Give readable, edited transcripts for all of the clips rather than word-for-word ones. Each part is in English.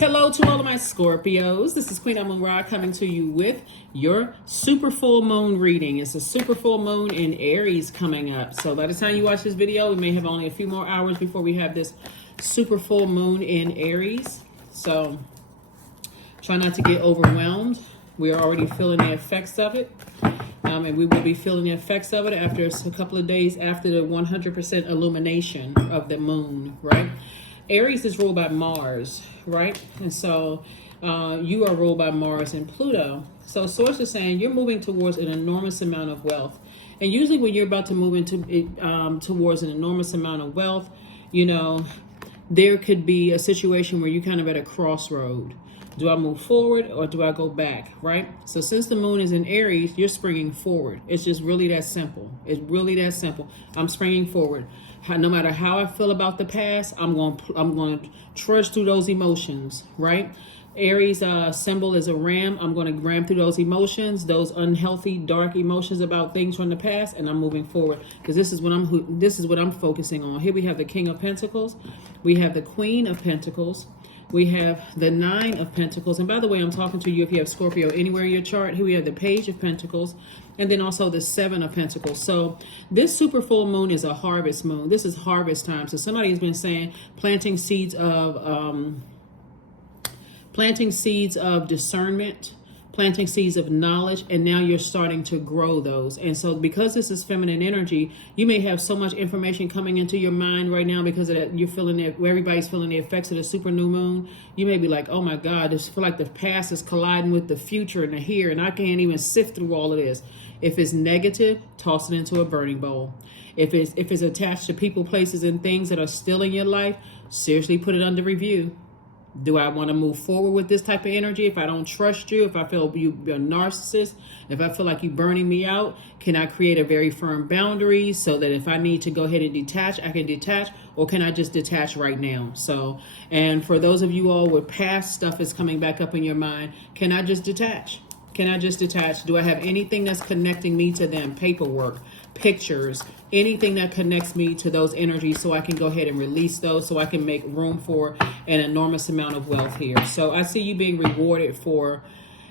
Hello to all of my Scorpios. This is Queen Amun Ra coming to you with your super full moon reading. It's a super full moon in Aries coming up. So by the time you watch this video, we may have only a few more hours before we have this super full moon in Aries. So try not to get overwhelmed. We are already feeling the effects of it. And we will be feeling the effects of it after a couple of days after the 100% illumination of the moon, right? Aries is ruled by Mars, right? And so you are ruled by Mars and Pluto. So source is saying you're moving towards an enormous amount of wealth. And usually when you're about to move into towards an enormous amount of wealth, you know, there could be a situation where you're kind of at a crossroad. Do I move forward or do I go back, right? So since the moon is in Aries, you're springing forward. It's just really that simple. It's really that simple. I'm springing forward. No matter how I feel about the past, I'm going to trudge through those emotions, right? Aries symbol is a ram. I'm going to ram through those emotions, those unhealthy, dark emotions about things from the past, and I'm moving forward because this is what I'm focusing on. Here we have the King of Pentacles, we have the Queen of Pentacles, we have the Nine of Pentacles, and by the way, I'm talking to you if you have Scorpio anywhere in your chart. Here we have the Page of Pentacles, and then also the Seven of Pentacles. So this super full moon is a harvest moon. This is harvest time. So somebody's been saying planting seeds of discernment, planting seeds of knowledge, and now you're starting to grow those. And so because this is feminine energy, you may have so much information coming into your mind right now because of that. You're feeling it, everybody's feeling the effects of the super new moon. You may be like, oh my God, I just feel like the past is colliding with the future and the here, and I can't even sift through all of this. If it's negative, toss it into a burning bowl. If it's attached to people, places, and things that are still in your life, seriously put it under review. Do I want to move forward with this type of energy? If I don't trust you, if I feel you're a narcissist, if I feel like you're burning me out, can I create a very firm boundary so that if I need to go ahead and detach, I can detach, or can I just detach right now? So, and for those of you all with past stuff is coming back up in your mind, can I just detach? Can I just detach? Do I have anything that's connecting me to them? Paperwork, pictures, anything that connects me to those energies so I can go ahead and release those so I can make room for an enormous amount of wealth here. So I see you being rewarded for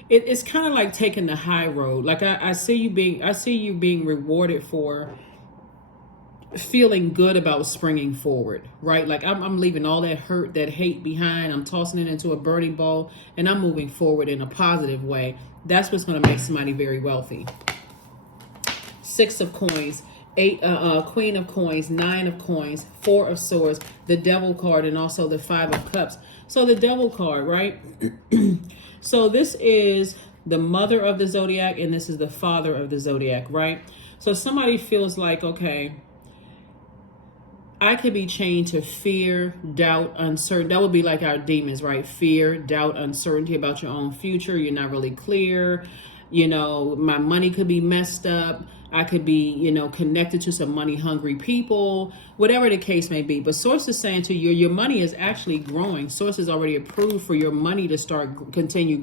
it. It's kind of like taking the high road. Like I see you being rewarded for feeling good about springing forward, right? Like I'm leaving all that hurt, that hate behind. I'm tossing it into a burning bowl and I'm moving forward in a positive way. That's what's going to make somebody very wealthy. Six of Coins, Queen of Coins, Nine of Coins, Four of Swords, the Devil card, and also the Five of Cups. So the Devil card, right? So this is the mother of the Zodiac and this is the father of the Zodiac, right? So somebody feels like, okay, I could be chained to fear, doubt, uncertainty. That would be like our demons, right? Fear, doubt, uncertainty about your own future. You're not really clear. You know, my money could be messed up. I could be, you know, connected to some money hungry people, whatever the case may be. But Source is saying to you, your money is actually growing. Source is already approved for your money to continue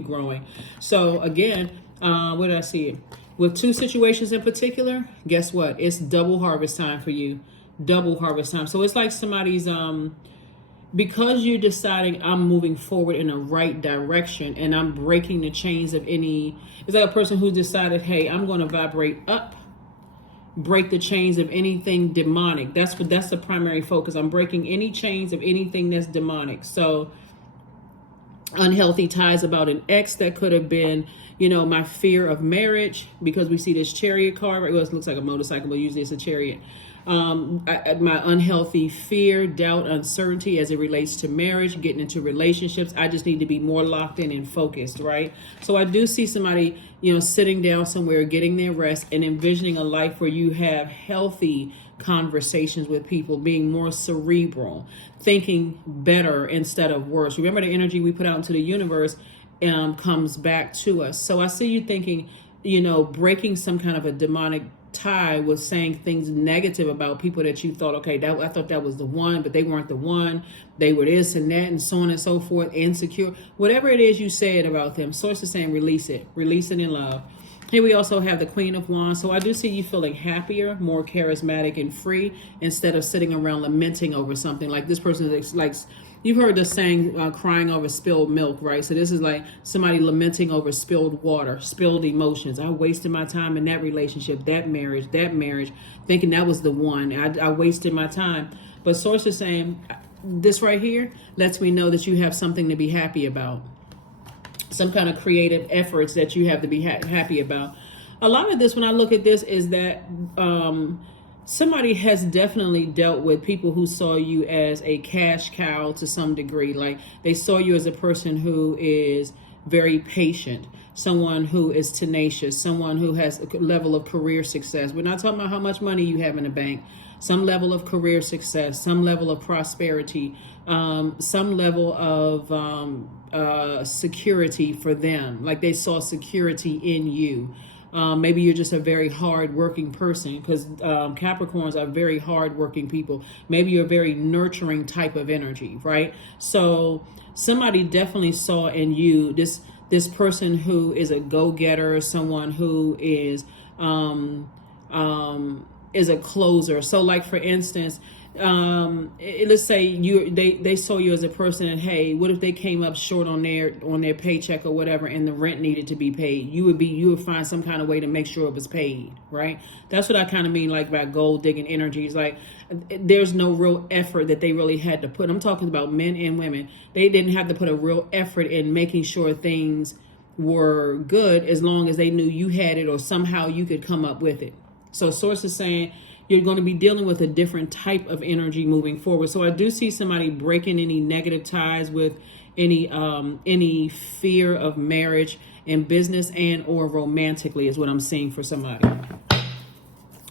growing. So again, what did I see? With two situations in particular, guess what? It's double harvest time for you. Double harvest time. So it's like somebody's, because you're deciding I'm moving forward in the right direction and I'm breaking the chains of any, it's like a person who decided, hey, I'm going to vibrate up, break the chains of anything demonic. That's the primary focus. I'm breaking any chains of anything that's demonic. So unhealthy ties about an ex that could have been, you know, my fear of marriage, because we see this Chariot card, right? Well, it looks like a motorcycle, but usually it's a chariot. My unhealthy fear, doubt, uncertainty as it relates to marriage, getting into relationships. I just need to be more locked in and focused, right? So I do see somebody, you know, sitting down somewhere, getting their rest and envisioning a life where you have healthy conversations with people, being more cerebral, thinking better instead of worse. Remember, the energy we put out into the universe comes back to us. So I see you thinking, you know, breaking some kind of a demonic tie with saying things negative about people that you thought, okay, I thought that was the one, but they weren't the one. They were this and that and so on and so forth, insecure. Whatever it is you said about them, Source is saying release it in love. Here we also have the Queen of Wands. So I do see you feeling happier, more charismatic and free instead of sitting around lamenting over something. Like this person likes you've heard the saying, crying over spilled milk, right? So this is like somebody lamenting over spilled water, spilled emotions. I wasted my time in that relationship, that marriage, thinking that was the one. I wasted my time. But Source is saying this right here lets me know that you have something to be happy about. Some kind of creative efforts that you have to be happy about. A lot of this, when I look at this, is that somebody has definitely dealt with people who saw you as a cash cow to some degree. Like they saw you as a person who is very patient, someone who is tenacious, someone who has a level of career success. We're not talking about how much money you have in the bank. Some level of career success, some level of prosperity, some level of security for them. Like they saw security in you. Maybe you're just a very hard-working person, because Capricorns are very hard-working people. Maybe you're a very nurturing type of energy, right? So somebody definitely saw in you this person who is a go-getter, someone who is a closer. So like for instance, let's say they saw you as a person, and hey, what if they came up short on their paycheck or whatever, and the rent needed to be paid? You would find some kind of way to make sure it was paid, right? That's what I kind of mean like by gold digging energies. Like there's no real effort that they really had to put. I'm talking about men and women. They didn't have to put a real effort in making sure things were good, as long as they knew you had it or somehow you could come up with it. So Source is saying you're going to be dealing with a different type of energy moving forward. So I do see somebody breaking any negative ties with any fear of marriage in business and or romantically is what I'm seeing for somebody.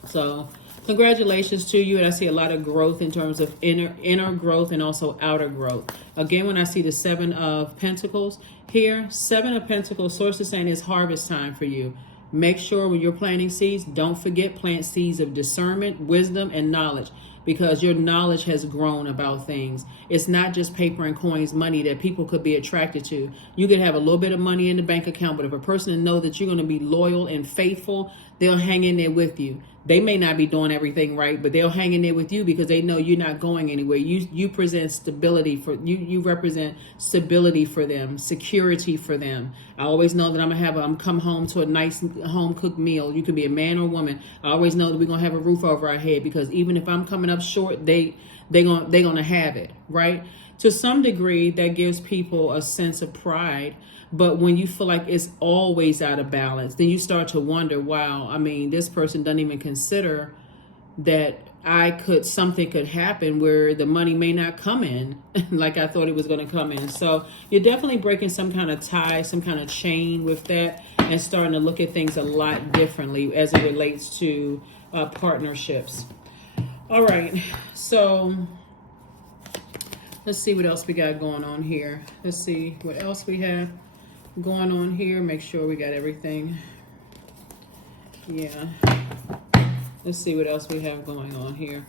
So congratulations to you. And I see a lot of growth in terms of inner growth and also outer growth. Again, when I see the 7 of Pentacles here, 7 of Pentacles, Source is saying it's harvest time for you. Make sure when you're planting seeds, don't forget, plant seeds of discernment, wisdom, and knowledge, because your knowledge has grown about things. It's not just paper and coins, money that people could be attracted to. You can have a little bit of money in the bank account, but if a person knows that you're going to be loyal and faithful, they'll hang in there with you. They may not be doing everything right, but they'll hang in there with you because they know you're not going anywhere. You present stability for you represent stability for them, security for them. I always know that I'm come home to a nice home cooked meal. You could be a man or woman. I always know that we're gonna have a roof over our head, because even if I'm coming up short, they're gonna have it, right? To some degree, that gives people a sense of pride. But when you feel like it's always out of balance, then you start to wonder, wow, I mean, this person doesn't even consider that something could happen where the money may not come in like I thought it was going to come in. So you're definitely breaking some kind of tie, some kind of chain with that, and starting to look at things a lot differently as it relates to partnerships. All right, so let's see what else we got going on here. Let's see what else we have going on here. Make sure we got everything. Yeah. Let's see what else we have going on here.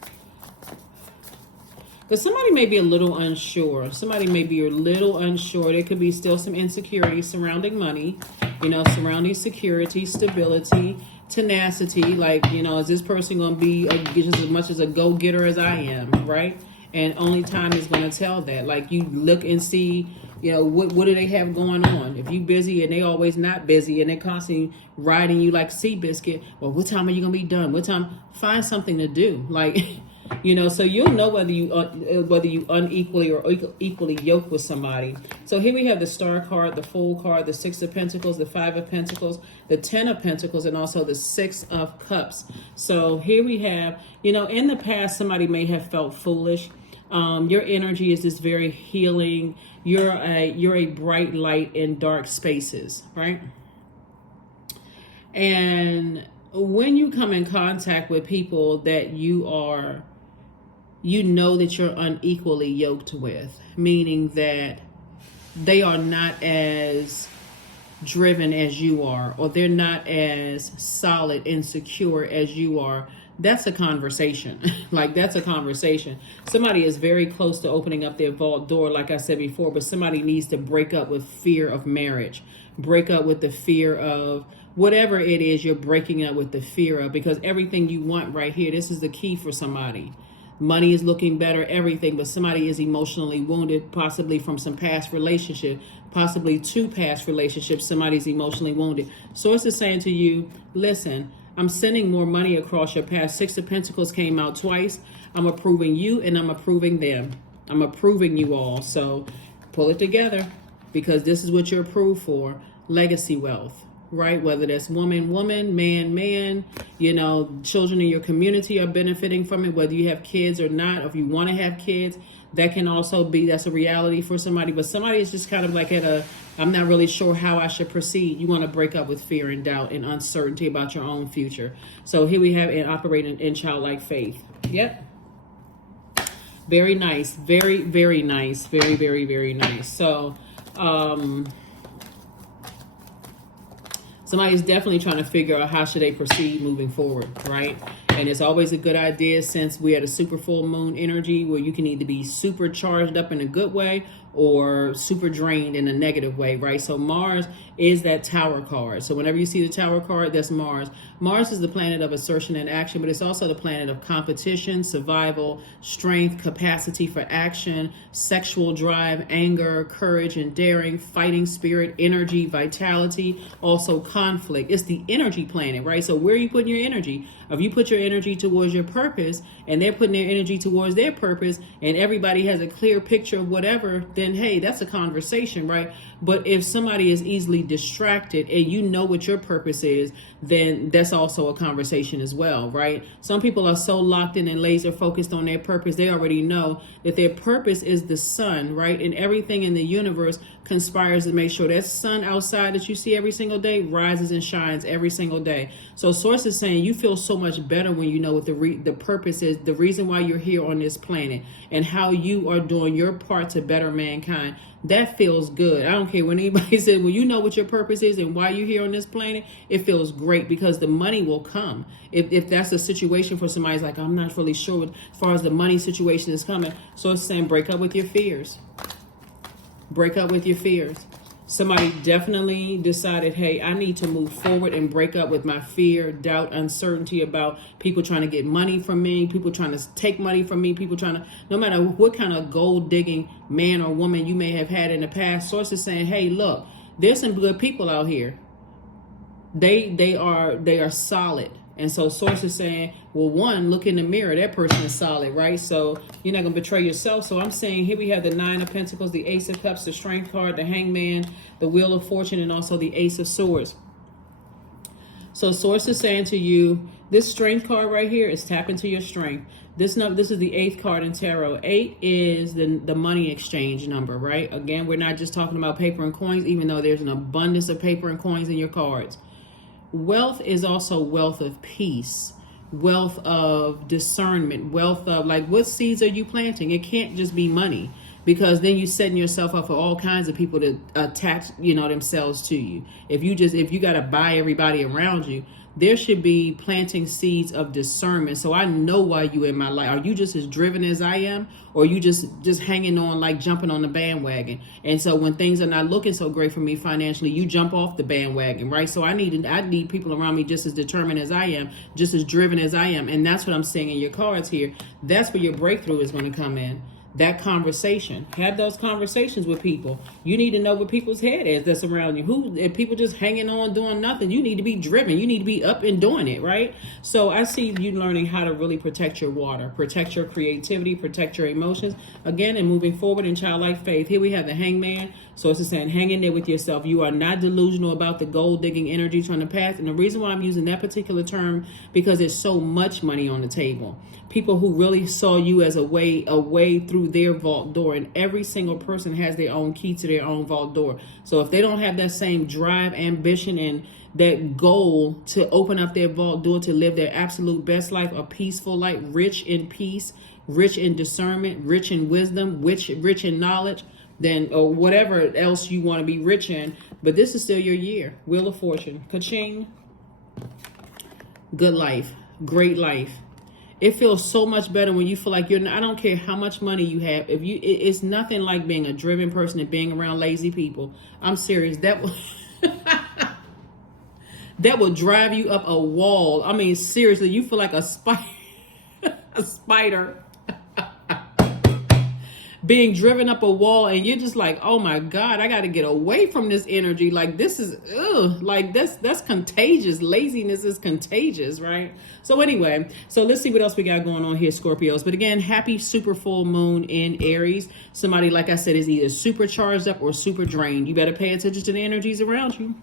Because somebody may be a little unsure. Somebody may be a little unsure. There could be still some insecurity surrounding money, surrounding security, stability, tenacity. Like, is this person going to be just as much as a go-getter as I am, right? And only time is going to tell that. Like, you look and see, what do they have going on? If you busy and they always not busy and they constantly riding you like Seabiscuit, well, what time are you going to be done? What time? Find something to do. Like, so you'll know whether you unequally or equally yoke with somebody. So here we have the Star card, the Fool card, the 6 of Pentacles, the 5 of Pentacles, the 10 of Pentacles, and also the 6 of Cups. So here we have, in the past, somebody may have felt foolish. Your energy is this very healing. You're a bright light in dark spaces, right? And when you come in contact with people that that you're unequally yoked with, meaning that they are not as driven as you are, or they're not as solid and secure as you are, that's a conversation. That's a conversation. Somebody is very close to opening up their vault door, like I said before, but somebody needs to break up with fear of marriage, break up with the fear of whatever it is you're breaking up with the fear of, because everything you want right here, this is the key for somebody. money is looking better, everything, but somebody is emotionally wounded, possibly from some past relationship, possibly two past relationships. Somebody's emotionally wounded. Source is saying to you, listen, I'm sending more money across your path. Six of Pentacles came out twice. I'm approving you and I'm approving them. I'm approving you all. So pull it together, because this is what you're approved for. Legacy wealth, right? Whether that's woman, man, children in your community are benefiting from it, whether you have kids or not, or if you want to have kids, that can also be, that's a reality for somebody. But somebody is just kind of like I'm not really sure how I should proceed. You want to break up with fear and doubt and uncertainty about your own future. So here we have it operating in childlike faith. Yep. Very nice. Very, very nice. Very, very, very nice. So, somebody's definitely trying to figure out how should they proceed moving forward, right? And it's always a good idea, since we had a super full moon energy, where you can either be super charged up in a good way or super drained in a negative way, right? So Mars is that Tower card. So whenever you see the Tower card, that's Mars. Mars is the planet of assertion and action, but it's also the planet of competition, survival, strength, capacity for action, sexual drive, anger, courage and daring, fighting spirit, energy, vitality, also conflict. It's the energy planet, right? So where are you putting your energy? If you put your energy towards your purpose and they're putting their energy towards their purpose, and everybody has a clear picture of whatever, then hey, that's a conversation, right? But if somebody is easily distracted and you know what your purpose is, then that's also a conversation as well, right? Some people are so locked in and laser focused on their purpose, they already know that their purpose is the sun, right? And everything in the universe conspires to make sure that sun outside that you see every single day rises and shines every single day. So Source is saying you feel so much better when you know what the purpose is, the reason why you're here on this planet, and how you are doing your part to better mankind. That feels good. I don't care when anybody says, well, you know what your purpose is and why you're here on this planet. It feels great, because the money will come. If that's a situation for somebody's like, I'm not really sure as far as the money situation is coming. So it's saying break up with your fears. Break up with your fears. Somebody definitely decided, hey, I need to move forward and break up with my fear, doubt, uncertainty about people trying to get money from me, people trying to take money from me, people trying to, no matter what kind of gold digging man or woman you may have had in the past. Source is saying, hey, look, there's some good people out here. They are solid. And so Source is saying, well, one, look in the mirror. That person is solid, right? So you're not going to betray yourself. So I'm saying here we have the Nine of Pentacles, the Ace of Cups, the Strength card, the Hangman, the Wheel of Fortune, and also the Ace of Swords. So Source is saying to you, this Strength card right here is tap into your strength. This is the 8th card in tarot. 8 is the money exchange number, right? Again, we're not just talking about paper and coins, even though there's an abundance of paper and coins in your cards. Wealth is also wealth of peace, wealth of discernment, wealth of, like, what seeds are you planting? It can't just be money, because then you're setting yourself up for all kinds of people to attach, themselves to you. If you got to buy everybody around you, there should be planting seeds of discernment. So I know why you in my life. Are you just as driven as I am? Or are you just hanging on, like jumping on the bandwagon? And so when things are not looking so great for me financially, you jump off the bandwagon, right? So I need people around me just as determined as I am, just as driven as I am. And that's what I'm seeing in your cards here. That's where your breakthrough is going to come in. That conversation. Have those conversations with people. You need to know what people's head is that's around you. If people just hanging on doing nothing, you need to be driven. You need to be up and doing it, right? So I see you learning how to really protect your water, protect your creativity, protect your emotions. Again, and moving forward in childlike faith. Here we have the Hangman. So it's saying hang in there with yourself. You are not delusional about the gold digging energy from the past. And the reason why I'm using that particular term, because there's so much money on the table. People who really saw you as a way through their vault door, and every single person has their own key to their own vault door. So if they don't have that same drive, ambition, and that goal to open up their vault door to live their absolute best life, a peaceful life, rich in peace, rich in discernment, rich in wisdom, rich in knowledge, then or whatever else you want to be rich in. But this is still your year. Wheel of Fortune. Ka-ching. Good life. Great life. It feels so much better when you feel like I don't care how much money you have. It's nothing like being a driven person and being around lazy people. I'm serious. That will drive you up a wall. I mean, seriously, you feel like a spider. A spider. being driven up a wall, and you're just like, oh my God, I got to get away from this energy. Like, this is, ugh, like that's contagious. Laziness is contagious, right? So anyway, so let's see what else we got going on here, Scorpios. But again, happy super full moon in Aries. Somebody, like I said, is either super charged up or super drained. You better pay attention to the energies around you.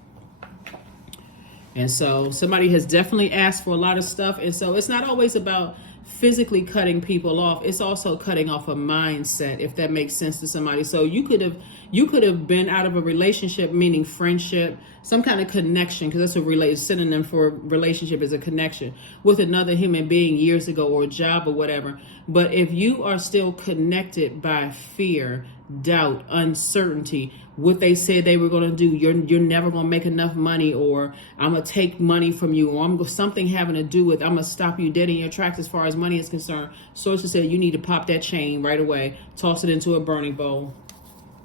And so somebody has definitely asked for a lot of stuff. And so it's not always about physically cutting people off. It's also cutting off a mindset, if that makes sense to somebody. So you could have been out of a relationship, meaning friendship, some kind of connection, because that's a synonym for relationship is a connection with another human being years ago, or a job or whatever. But if you are still connected by fear, doubt, uncertainty, what they said they were going to do, you're never going to make enough money, or I'm going to take money from you, or something having to do with, I'm going to stop you dead in your tracks as far as money is concerned. Sources said you need to pop that chain right away, toss it into a burning bowl,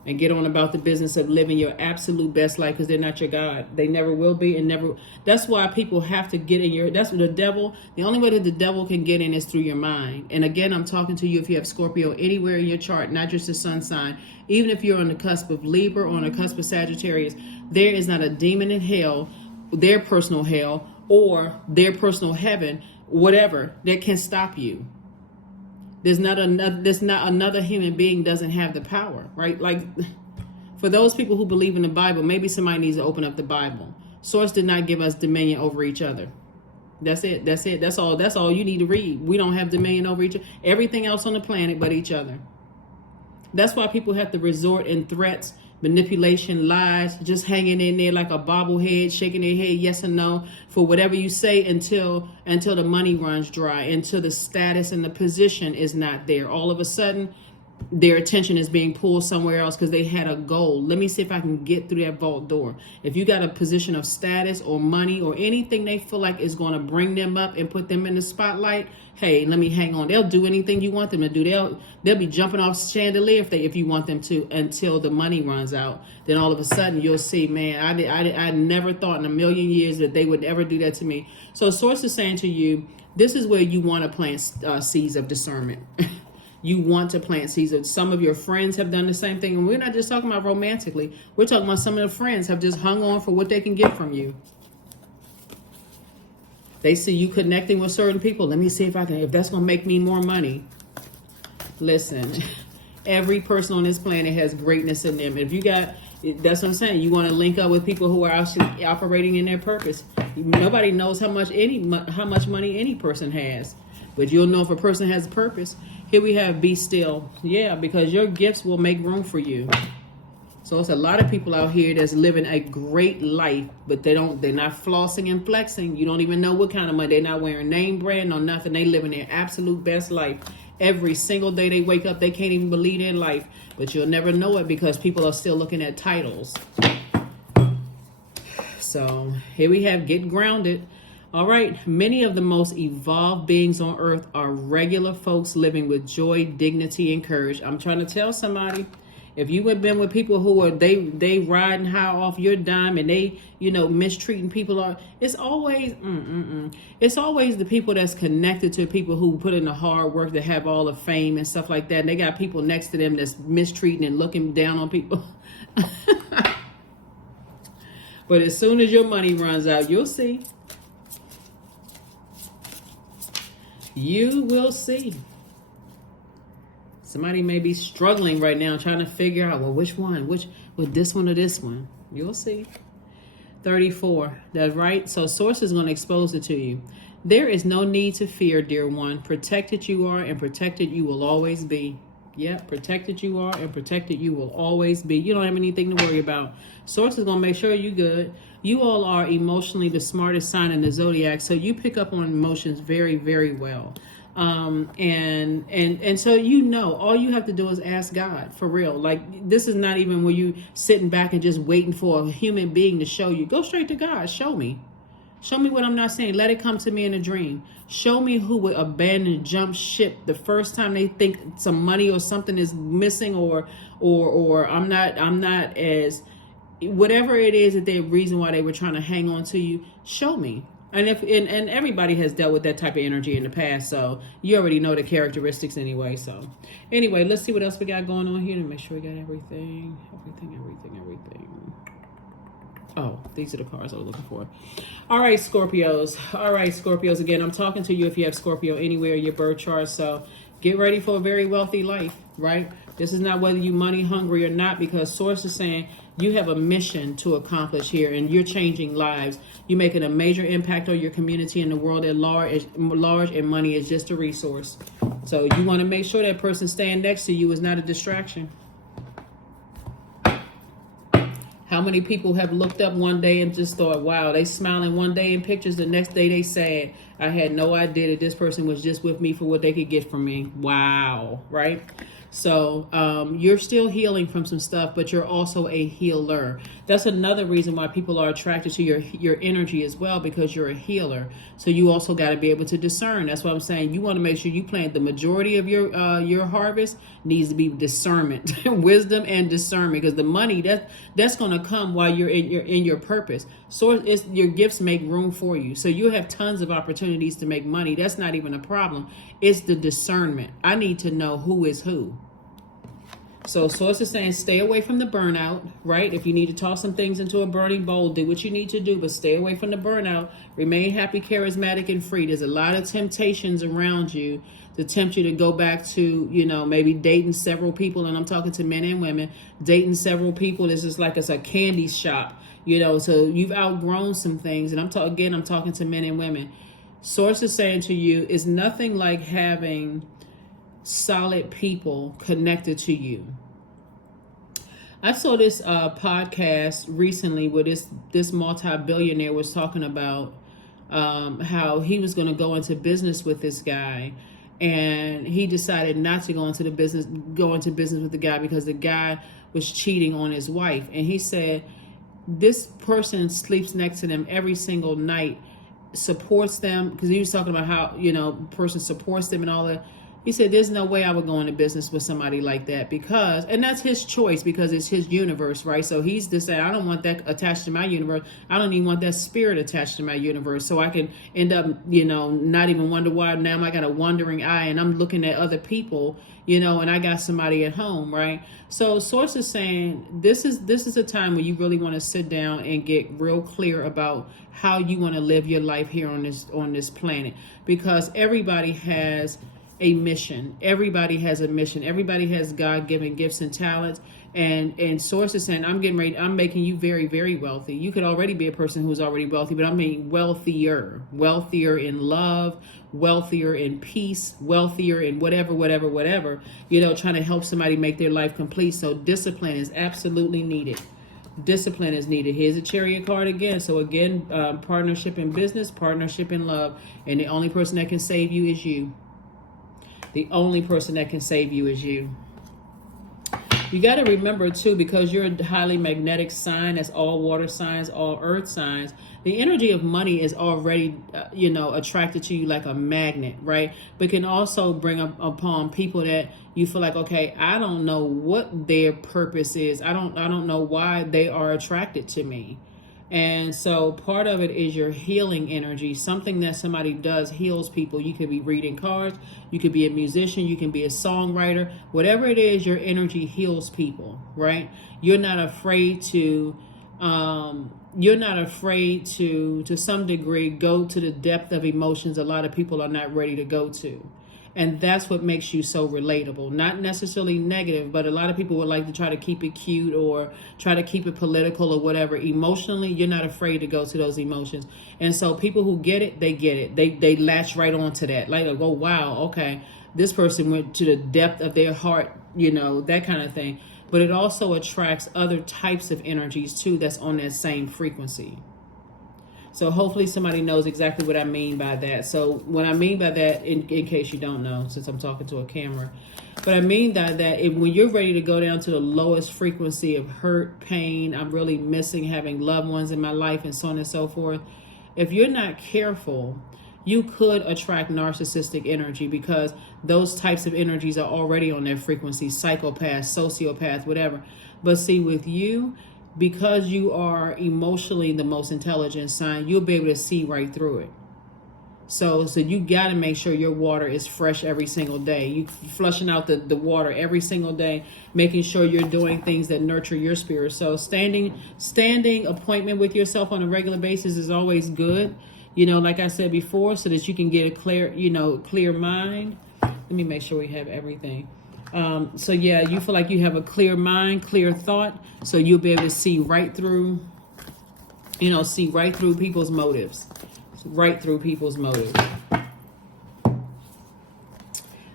and get on about the business of living your absolute best life, because they're not your God. They never will be, and never. That's why people have to get in your, that's what the devil, the only way that the devil can get in is through your mind. And again, I'm talking to you if you have Scorpio anywhere in your chart, not just the sun sign. Even if you're on the cusp of Libra or on the cusp of Sagittarius, there is not a demon in hell, their personal hell, or their personal heaven, whatever, that can stop you. There's not another human being doesn't have the power, right? Like, for those people who believe in the Bible, maybe somebody needs to open up the Bible. Source did not give us dominion over each other. That's it. That's all you need to read. We don't have dominion over each other. Everything else on the planet but each other. That's why people have to resort in threats, manipulation, lies, just hanging in there like a bobblehead, shaking their head yes or no for whatever you say until the money runs dry, until the status and the position is not there. All of a sudden, their attention is being pulled somewhere else because they had a goal. Let me see if I can get through that vault door. If you got a position of status or money or anything they feel like is going to bring them up and put them in the spotlight, hey, let me hang on. They'll do anything you want them to do. They'll be jumping off chandelier if you want them to, until the money runs out. Then all of a sudden you'll see, man, I never thought in a million years that they would ever do that to me. So Source is saying to you, this is where you want to plant seeds of discernment. You want to plant seeds. Some of your friends have done the same thing. And we're not just talking about romantically. We're talking about some of the friends have just hung on for what they can get from you. They see you connecting with certain people. Let me see if that's going to make me more money. Listen, every person on this planet has greatness in them. If you got, that's what I'm saying. You want to link up with people who are actually operating in their purpose. Nobody knows how much money any person has. But you'll know if a person has a purpose. Here we have be still. Yeah, because your gifts will make room for you. So it's a lot of people out here that's living a great life, but they're not flossing and flexing. You don't even know what kind of money. They're not wearing name brand or nothing. They living their absolute best life. Every single day they wake up, they can't even believe in life. But you'll never know it because people are still looking at titles. So here we have get grounded. All right, many of the most evolved beings on earth are regular folks living with joy, dignity, and courage. I'm trying to tell somebody, if you have been with people who are they riding high off your dime and they mistreating people, it's always it's always the people that's connected to people who put in the hard work, that have all the fame and stuff like that. And they got people next to them that's mistreating and looking down on people. But as soon as your money runs out, you'll see. You will see. Somebody may be struggling right now trying to figure out, well, which one? With this one or this one? You'll see. 34. That's right. So Source is going to expose it to you. There is no need to fear, dear one. Protected you are and protected you will always be. Yeah, protected you are and protected you will always be. You don't have anything to worry about. Source is going to make sure you're good. You all are emotionally the smartest sign in the Zodiac, so you pick up on emotions very, very well. And so all you have to do is ask God, for real. Like, this is not even where you sitting back and just waiting for a human being to show you. Go straight to God. Show me. Show me what I'm not saying. Let it come to me in a dream. Show me who would abandon, jump ship the first time they think some money or something is missing, or I'm not as, whatever it is that the reason why they were trying to hang on to you. Show me. And everybody has dealt with that type of energy in the past, so you already know the characteristics anyway. So anyway, let's see what else we got going on here to make sure we got everything. Oh, these are the cards I was looking for. All right, Scorpios. Again, I'm talking to you if you have Scorpio anywhere in your birth chart. So get ready for a very wealthy life, right? This is not whether you money hungry or not, because Source is saying you have a mission to accomplish here, and you're changing lives. You're making a major impact on your community and the world at large, and money is just a resource. So you want to make sure that person standing next to you is not a distraction. How many people have looked up one day and just thought, wow, they smiling one day in pictures, the next day they sad. I had no idea that this person was just with me for what they could get from me. Wow, right? So you're still healing from some stuff, but you're also a healer. That's another reason why people are attracted to your energy as well, because you're a healer. So you also got to be able to discern. That's what I'm saying. You want to make sure you plant the majority of your harvest needs to be discernment, wisdom and discernment, because the money that's going to come while you're in your purpose. So your gifts make room for you. So you have tons of opportunities to make money. That's not even a problem. It's the discernment. I need to know who is who. So Source is saying stay away from the burnout, right? If you need to toss some things into a burning bowl, do what you need to do, but stay away from the burnout. Remain happy, charismatic, and free. There's a lot of temptations around you to tempt you to go back to, maybe dating several people. And I'm talking to men and women. Dating several people is just like it's a candy shop, so you've outgrown some things. And I'm talking to men and women. Source is saying to you, it's nothing like having solid people connected to you. I saw this podcast recently where this multi-billionaire was talking about how he was going to go into business with this guy, and he decided not to go into business with the guy because the guy was cheating on his wife. And he said this person sleeps next to them every single night, supports them, because he was talking about how person supports them and all that. He said, there's no way I would go into business with somebody like that, and that's his choice, because it's his universe, right? So he's just saying, I don't want that attached to my universe. I don't even want that spirit attached to my universe. So I can end up, not even wonder why now I got a wandering eye and I'm looking at other people, and I got somebody at home, right? So Source is saying this is a time where you really want to sit down and get real clear about how you want to live your life here on this planet, because everybody has a mission. Everybody has a mission. Everybody has God-given gifts and talents. And Source is saying, I'm making you very, very wealthy. You could already be a person who's already wealthy, but I mean wealthier in love, wealthier in peace, wealthier in whatever, trying to help somebody make their life complete. So discipline is absolutely needed. Discipline is needed. Here's a Chariot card again. So again, partnership in business, partnership in love. And the only person that can save you is you. The only person that can save you is you. You got to remember, too, because you're a highly magnetic sign, that's all water signs, all earth signs, the energy of money is already, attracted to you like a magnet, right? But can also bring up upon people that you feel like, okay, I don't know what their purpose is. I don't know why they are attracted to me. And so part of it is your healing energy. Something that somebody does heals people. You could be reading cards. You could be a musician. You can be a songwriter. Whatever it is, your energy heals people, right? You're not afraid to some degree, go to the depth of emotions a lot of people are not ready to go to. And that's what makes you so relatable. Not necessarily negative, but a lot of people would like to try to keep it cute or try to keep it political or whatever. Emotionally, you're not afraid to go to those emotions. And so people who get it, they get it. They latch right onto that. Like, oh, wow, okay, this person went to the depth of their heart, that kind of thing. But it also attracts other types of energies, too, that's on that same frequency. So hopefully somebody knows exactly what I mean by that. So what I mean by that, in case you don't know, since I'm talking to a camera, but I mean that when you're ready to go down to the lowest frequency of hurt, pain, I'm really missing having loved ones in my life and so on and so forth, if you're not careful, you could attract narcissistic energy, because those types of energies are already on their frequency, psychopath, sociopath, whatever. But see, with you, because you are emotionally the most intelligent sign, you'll be able to see right through it. So you got to make sure your water is fresh every single day. You flushing out the water every single day, making sure you're doing things that nurture your spirit. So standing appointment with yourself on a regular basis is always good. Like I said before, so that you can get a clear mind. Let me make sure we have everything. So yeah, you feel like you have a clear mind, clear thought, so you'll be able to see right through people's motives. Right through people's motives.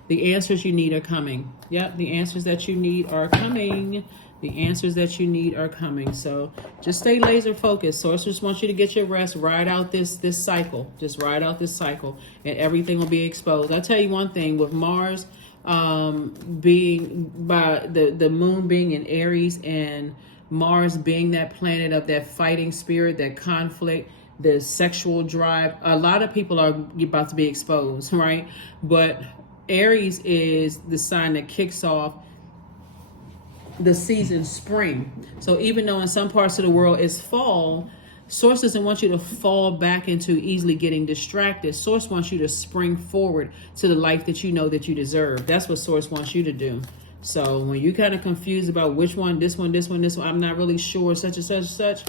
The answers you need are coming. Yep, the answers that you need are coming. The answers that you need are coming. So just stay laser focused. Source just wants you to get your rest. Ride out this cycle. Just ride out this cycle, and everything will be exposed. I'll tell you one thing, with Mars being by the moon being in Aries, and Mars being that planet of that fighting spirit, that conflict, the sexual drive, a lot of people are about to be exposed, right? But Aries is the sign that kicks off the season spring. So even though in some parts of the world it's fall, Source doesn't want you to fall back into easily getting distracted. Source wants you to spring forward to the life that you know that you deserve. That's what Source wants you to do. So when you're kind of confused about which one, this one, I'm not really sure, such and such.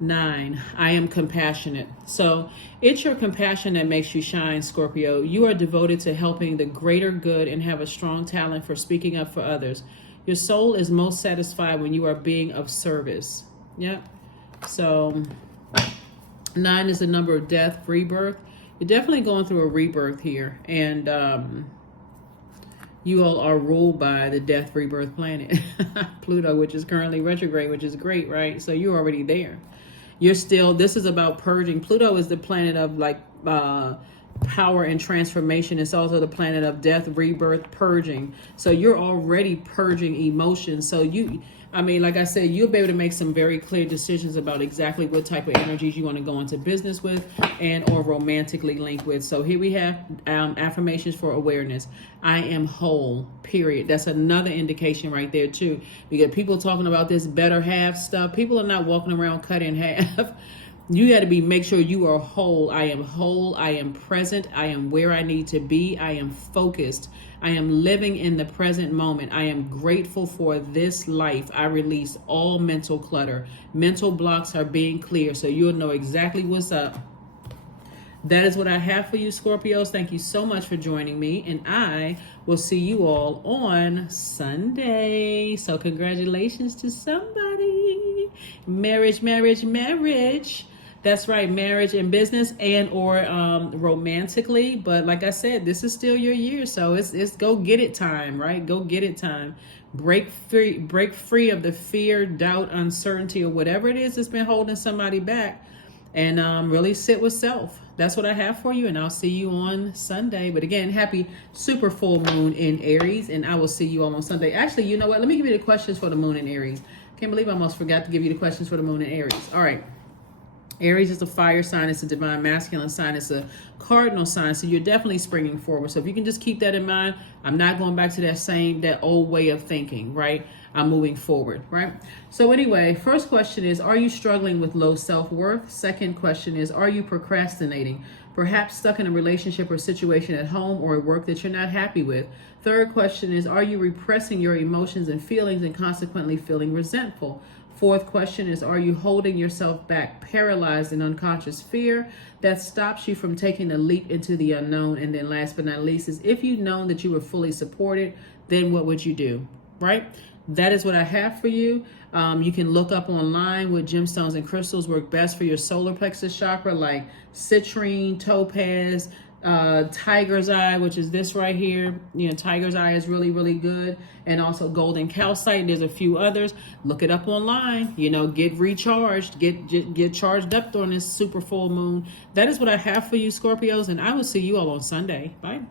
9, I am compassionate. So it's your compassion that makes you shine, Scorpio. You are devoted to helping the greater good and have a strong talent for speaking up for others. Your soul is most satisfied when you are being of service. Yep. So 9 is the number of death, rebirth. You're definitely going through a rebirth here. And you all are ruled by the death rebirth planet, Pluto, which is currently retrograde, which is great, right? So you're already there. This is about purging. Pluto is the planet of power and transformation. It's also the planet of death, rebirth, purging. So you're already purging emotions. So like I said, you'll be able to make some very clear decisions about exactly what type of energies you want to go into business with and or romantically link with. So here we have affirmations for awareness. I am whole, period. That's another indication right there too. You get people talking about this better half stuff. People are not walking around cut in half. You got to make sure you are whole. I am whole. I am present. I am where I need to be. I am focused. I am living in the present moment. I am grateful for this life. I release all mental clutter. Mental blocks are being clear, so you'll know exactly what's up. That is what I have for you, Scorpios. Thank you so much for joining me, and I will see you all on Sunday. So congratulations to somebody. Marriage. That's right, marriage and business and or romantically. But like I said, this is still your year, so it's go get it time, right? Go get it time. Break free of the fear, doubt, uncertainty, or whatever it is that's been holding somebody back, and really sit with self. That's what I have for you, and I'll see you on Sunday. But again, happy super full moon in Aries, and I will see you all on Sunday. Actually, you know what? Let me give you the questions for the moon in Aries. Can't believe I almost forgot to give you the questions for the moon in Aries. All right. Aries is a fire sign. It's a divine masculine sign. It's a cardinal sign. So you're definitely springing forward. So if you can just keep that in mind, I'm not going back to that old way of thinking, right? I'm moving forward, right? So anyway, first question is, are you struggling with low self-worth? Second question is, are you procrastinating? Perhaps stuck in a relationship or situation at home or at work that you're not happy with. Third question is, are you repressing your emotions and feelings and consequently feeling resentful? Fourth question is, are you holding yourself back, paralyzed in unconscious fear that stops you from taking a leap into the unknown? And then last but not least is, if you'd known that you were fully supported, then what would you do, right? That is what I have for you. You can look up online what gemstones and crystals work best for your solar plexus chakra, like citrine, topaz, tiger's eye, which is this right here. Tiger's eye is really, really good. And also golden calcite. There's a few others. Look it up online. Get recharged, get charged up during this super full moon. That is what I have for you, Scorpios, and I will see you all on Sunday. Bye.